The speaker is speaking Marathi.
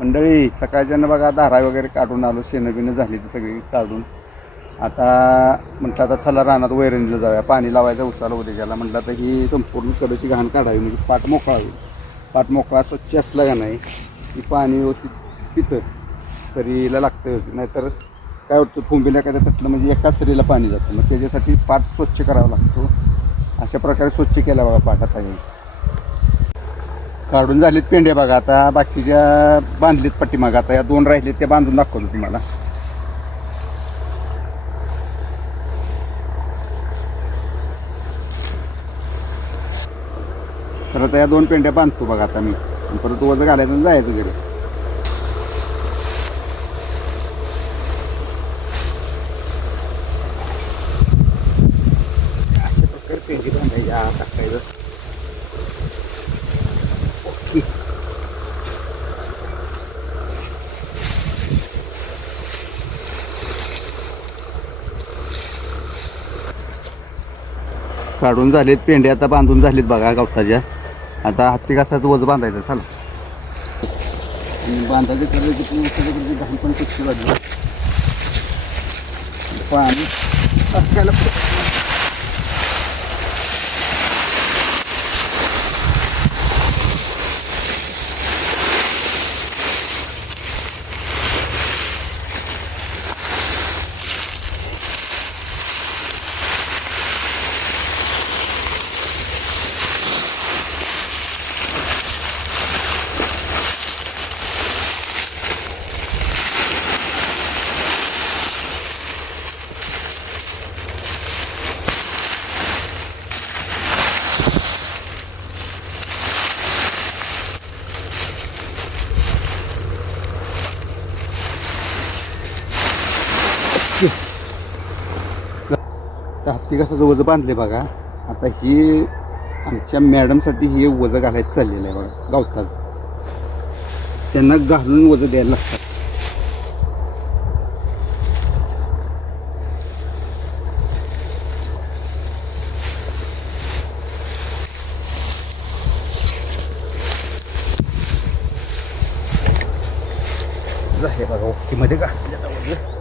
मंडळी सकाळच्यानं बघा धारा वगैरे काढून आलो, शेणं बिणं झाली ती सगळी काढून. आता म्हटलं आता चला रानात वैरणीला जाऊया, पाणी लावायचं उचाला उद्या गेला. म्हटलं आता ही संपूर्ण कडेची घाण काढावी म्हणजे पाट मोकळा होईल. पाट मोकळा स्वच्छ असला का नाही की पाणी व्यवस्थित पितं, सरीला लागतं. नाहीतर काय होतं, फुंबीला काय तटलं म्हणजे एका सरीला पाणी जातं. मग त्याच्यासाठी पाट स्वच्छ करावा लागतो. अशा प्रकारे स्वच्छ केला बघा पाट. आता हे काढून झालीत पेंड्या बघा. आता बाकीच्या बांधलीत पाठीमागं. आता या 2 राहिलेत त्या बांधून दाखवतो तुम्हाला. तर आता या 2 पेंड्या बांधतो बघा आता मी. परत वजं घालायचं आणि जायचं घरी. अशा प्रकारे पेंडी बांधायच्या टाकायचं. ओके. काढून झालेत पेंड्या, आता बांधून झालीत बघा गवताच्या. आता हत्ती घासाचं वजं बांधायचं. चला बांधायचं ठरलं की घाण पण कशी वाजली पाणी टाकायला. तर हत्ती घासाचं वजं बांधले बघा. आता ही आमच्या मॅडमसाठी हे वजं घालायचं चाललेलं आहे बघा गवताचं. त्यांना घालून वजं द्यायला लागतं. हे बघा ओके मध्ये घातलं वजं.